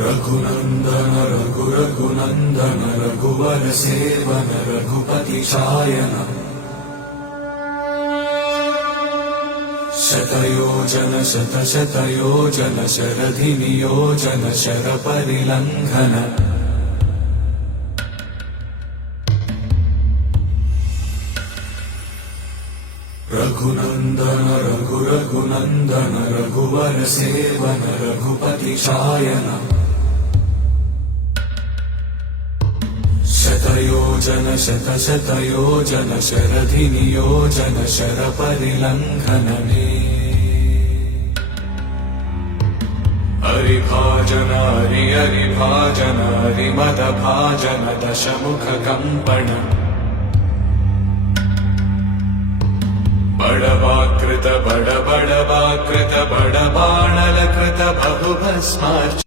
रघुनन्दन रघुरघुनन्दन रघुवर seven Raghupati चायन शतयोजन शतशतयोजन शरधि नियोजन शरपरिलङ्घन रघुनन्दन रघुरघुनन्दन रघुवर seven Raghupati चायन शतयोजन शतशतयोजन शरधि नियोजन शरपरिलङ्घनने हरिभाजन हरिभाजन हरिमदभाजन दशमुख कम्पण बड़वाकृत बड़वाकृत बड़बाणलकृत बहुभस्मार्च